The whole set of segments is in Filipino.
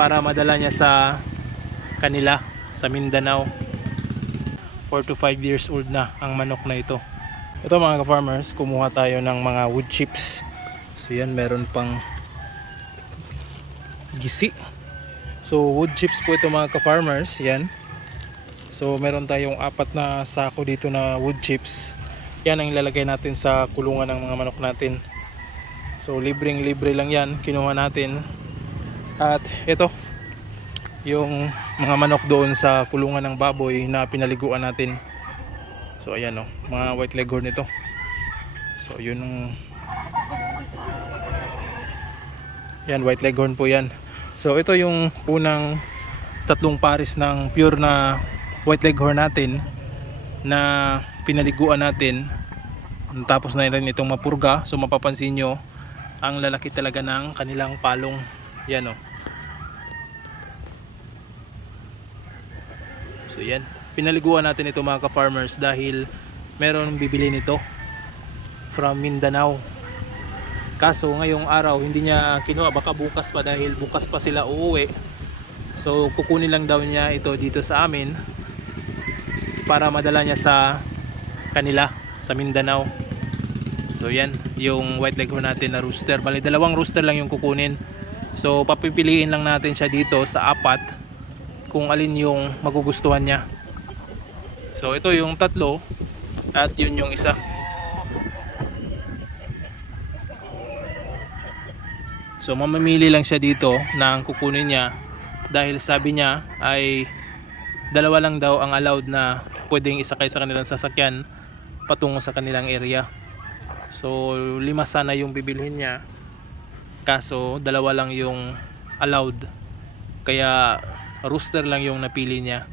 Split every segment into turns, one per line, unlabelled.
para madala niya sa kanila sa Mindanao. 4 to 5 years old na ang manok na ito. Ito mga ka-farmers kumuha tayo ng mga wood chips. So yan meron pang gisi. So wood chips po ito mga ka-farmers yan. So meron tayong apat na sako dito na wood chips. Yan ang ilalagay natin sa kulungan ng mga manok natin. So libreng libre lang yan kinuha natin at ito yung mga manok doon sa kulungan ng baboy na pinaliguan natin. So ayan o mga white leghorn ito. So yun ang yan white leghorn po yan. So ito yung unang tatlong pares ng pure na white leghorn natin na pinaliguan natin. Tapos na rin itong mapurga. So mapapansin nyo ang lalaki talaga ng kanilang palong. Yan o so yan. Pinaliguan natin ito mga ka-farmers dahil meron bibili nito from Mindanao. Kaso ngayong araw hindi niya kinuha. Baka bukas pa dahil bukas pa sila uuwi. So kukunin lang daw niya ito dito sa amin para madala niya sa kanila sa Mindanao. So yan. Yung white leghorn natin na rooster. Bali dalawang rooster lang yung kukunin. So papipiliin lang natin siya dito sa apat kung alin yung magugustuhan niya. So ito yung tatlo at yun yung isa. So mamamili lang siya dito ng kukunin niya dahil sabi niya ay dalawa lang daw ang allowed na pwedeng isakay sa kanilang sasakyan patungo sa kanilang area. So lima sana yung bibilhin niya. Kaso dalawa lang yung allowed. Kaya rooster lang yung napili niya.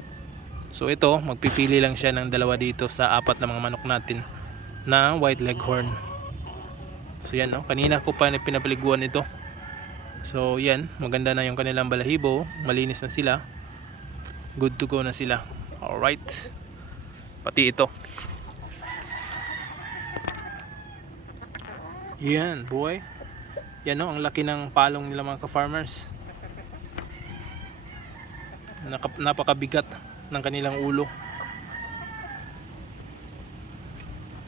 So ito magpipili lang siya ng dalawa dito sa apat na mga manok natin na white leghorn. So yan no, kanina ko pa pinapaliguan ito. So yan, maganda na yung kanilang balahibo, malinis na sila. Good to go na sila. Alright. Pati ito. Yan, boy. Yan no, ang laki ng palong nila mga ka-farmers. Napakabigat ng kanilang ulo.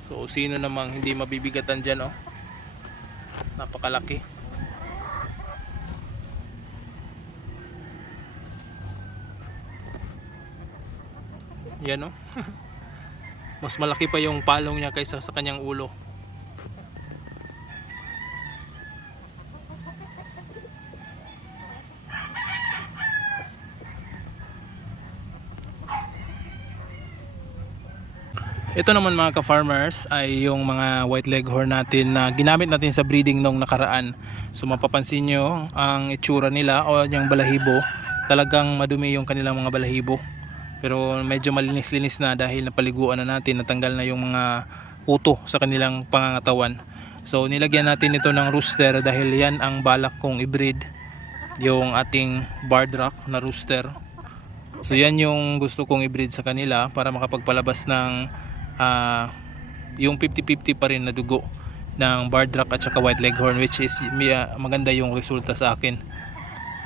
So sino namang hindi mabibigatan dyan oh. Napakalaki. Yan oh. Mas malaki pa yung palong niya kaysa sa kanyang ulo. Ito naman mga ka-farmers ay yung mga white leghorn natin na ginamit natin sa breeding nung nakaraan. So mapapansin nyo ang itsura nila o yung balahibo. Talagang madumi yung kanilang mga balahibo. Pero medyo malinis-linis na dahil napaliguan na natin, natanggal na yung mga kuto sa kanilang pangangatawan. So nilagyan natin ito ng rooster dahil yan ang balak kong i-breed yung ating barred rock na rooster. So yan yung gusto kong i-breed sa kanila para makapagpalabas ng ah, yung 50-50 pa rin na dugo ng barred rock at saka white leghorn which is ah, maganda yung resulta sa akin.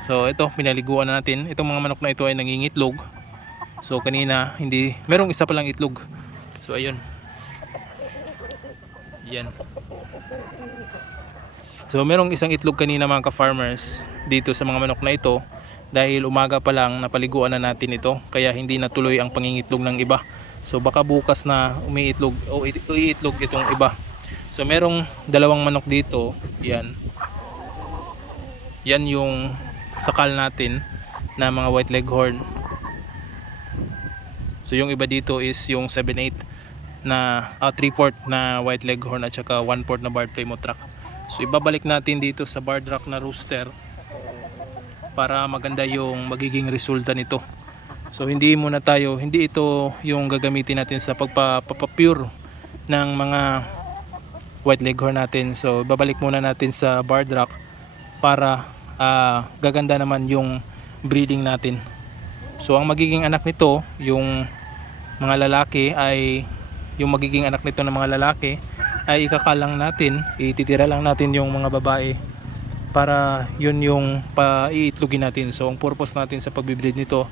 So ito pinaliguan na natin. Itong mga manok na ito ay nangingitlog. So kanina hindi merong isa pa lang itlog. So ayun. Yan. So merong isang itlog kanina mga ka-farmers dito sa mga manok na ito dahil umaga pa lang napaliguan na natin ito kaya hindi natuloy ang pangingitlog ng iba. So baka bukas na umiitlog o iitlog itong iba. So merong dalawang manok dito, yan. Yan yung sakal natin na mga white leghorn. So yung iba dito is yung 7/8 na ah, 3/4 na white leghorn at saka 1/4 na barred plymouth rock. So ibabalik natin dito sa barred rock na rooster para maganda yung magiging resulta nito. So hindi muna tayo, hindi ito yung gagamitin natin sa pagpapapure ng mga white leghorn natin. So babalik muna natin sa barred rock para ah, gaganda naman yung breeding natin. So ang magiging anak nito, yung mga lalaki ay yung magiging anak nito ng mga lalaki ay ikakalang natin, ititira lang natin yung mga babae para yun yung paiitlogin natin. So ang purpose natin sa pagbibreed nito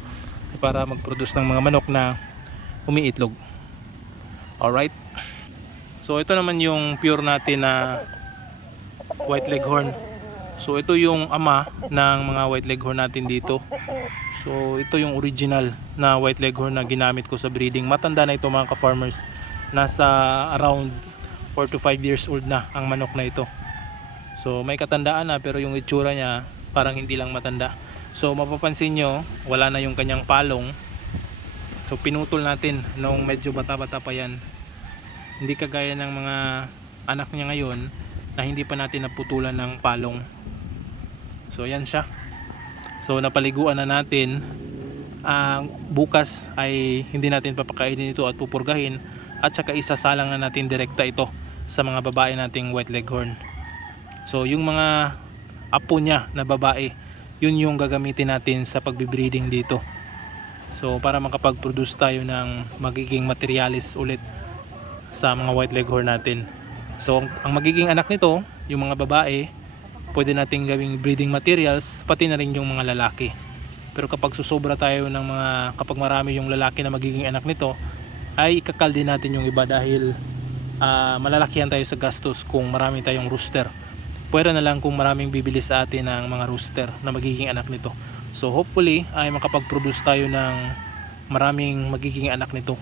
para mag-produce ng mga manok na umiitlog. Alright? So ito naman yung pure natin na white leghorn. So ito yung ama ng mga white leghorn natin dito. So ito yung original na white leghorn na ginamit ko sa breeding. Matanda na ito mga ka-farmers. Nasa around 4 to 5 years old na ang manok na ito. So may katandaan na pero yung itsura niya parang hindi lang matanda. So mapapansin nyo, wala na yung kanyang palong. So pinutol natin nung medyo bata-bata pa yan. Hindi kagaya ng mga anak niya ngayon na hindi pa natin naputulan ng palong. So yan siya. So napaliguan na natin. Ang bukas ay hindi natin papakainin ito at pupurgahin at saka isasalang na natin direkta ito sa mga babae nating white leghorn. So yung mga apo niya na babae, yun yung gagamitin natin sa pagbibreeding dito. So para makapag-produce tayo ng magiging materialis ulit sa mga white leghorn natin. So ang, ang magiging anak nito, yung mga babae, pwede nating gawing breeding materials, pati na rin yung mga lalaki. Pero kapag susobra tayo ng mga, kapag marami yung lalaki na magiging anak nito, ay ikakal din natin yung iba dahil ah, malalakihan tayo sa gastos kung marami tayong rooster. Pwede na lang kung maraming bibili sa atin ng mga rooster na magiging anak nito. So hopefully ay makapag-produce tayo ng maraming magiging anak nito.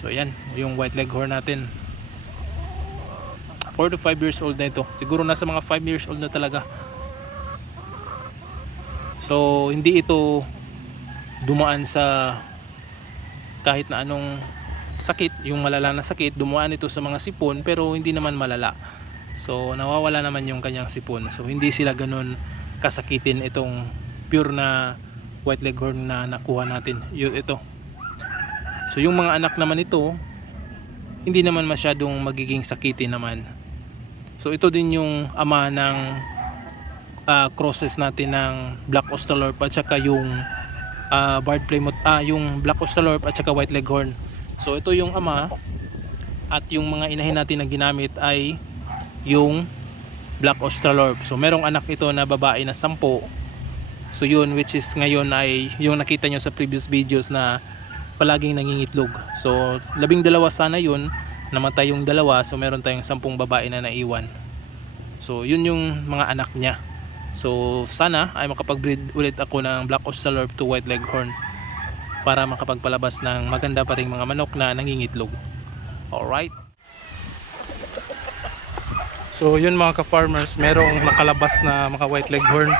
So yan, yung white leghorn natin. 4 to 5 years old na ito. Siguro nasa mga 5 years old na talaga. So hindi ito dumaan sa kahit na anong sakit, yung malala na sakit, dumaan ito sa mga sipon pero hindi naman malala. So nawawala naman yung kanyang sipon. So hindi sila ganun kasakitin itong pure na white leghorn na nakuha natin. Yun ito. So yung mga anak naman ito, hindi naman masyadong magiging sakitin naman. So ito din yung ama ng ah, crosses natin ng Black Australorp at saka yung ah, Barred Plymouth, ah, yung Black Australorp at saka White Leghorn. So ito yung ama at yung mga inahin natin na ginamit ay yung Black Australorp. So merong anak ito na babae na 10. So yun which is ngayon ay yung nakita nyo sa previous videos na palaging nangingitlog. So labing dalawa sana yun, namatay yung dalawa so meron tayong 10 babae na naiwan. So yun yung mga anak niya. So sana ay makapag-breed ulit ako ng Black Australorp to White Leghorn para makapagpalabas ng maganda pa ring mga manok na nangingitlog. Alright. So yun mga ka-farmers, merong nakalabas na mga white leghorn.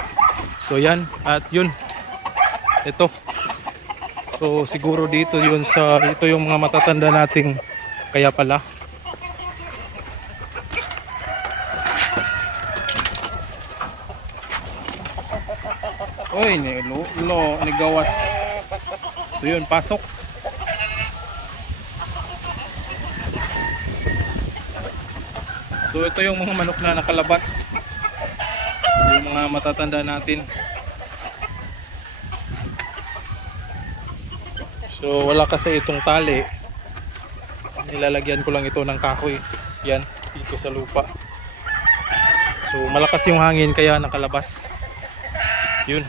So yan, at yun. Ito. So siguro dito yun sa, ito yung mga matatanda nating kaya pala. Uy, ni lo, lo, ni gawas. So yun, pasok. So ito yung mga manok na nakalabas. Yung mga matatanda natin. So wala kasi itong tali. Nilalagyan ko lang ito ng kahoy. Yan, dito sa lupa. So malakas yung hangin kaya nakalabas. Yun.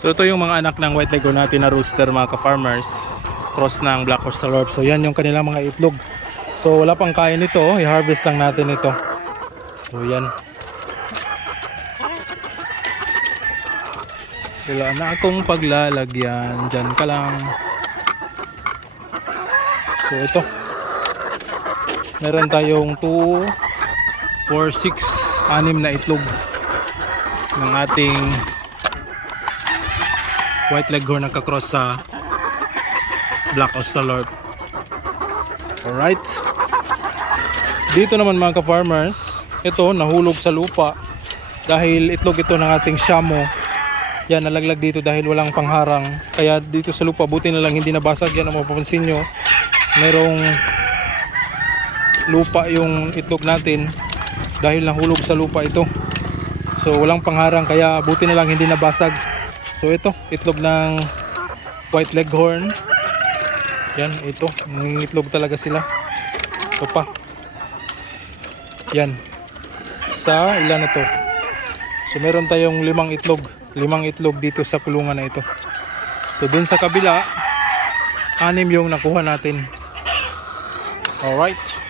So ito yung mga anak ng white leghorn natin na rooster mga ka-farmers. Cross ng black Australorp. So yan yung kanilang mga itlog. So wala pang kain ito, i-harvest lang natin ito. So yan. Wala na akong paglalagyan, Diyan ka lang. So ito. Meron tayong 2, 4, 6, 6 na itlog ng ating white leghorn na kakross sa black Australorp. Alright. Dito naman mga ka-farmers, ito nahulog sa lupa dahil itlog ito ng ating shamo. Yan, nalaglag dito dahil walang pangharang. Kaya dito sa lupa, buti na lang hindi nabasag. Yan ang mapapansin nyo. Merong lupa yung itlog natin dahil nahulog sa lupa ito. So walang pangharang kaya buti na lang hindi nabasag. So ito, itlog ng white leghorn. Yan, ito. Nangingitlog talaga sila. Ito pa. Yan. Sa ilan na to? So meron tayong limang itlog. Limang itlog dito sa kulungan na ito. So dun sa kabila, anim yung nakuha natin. Alright.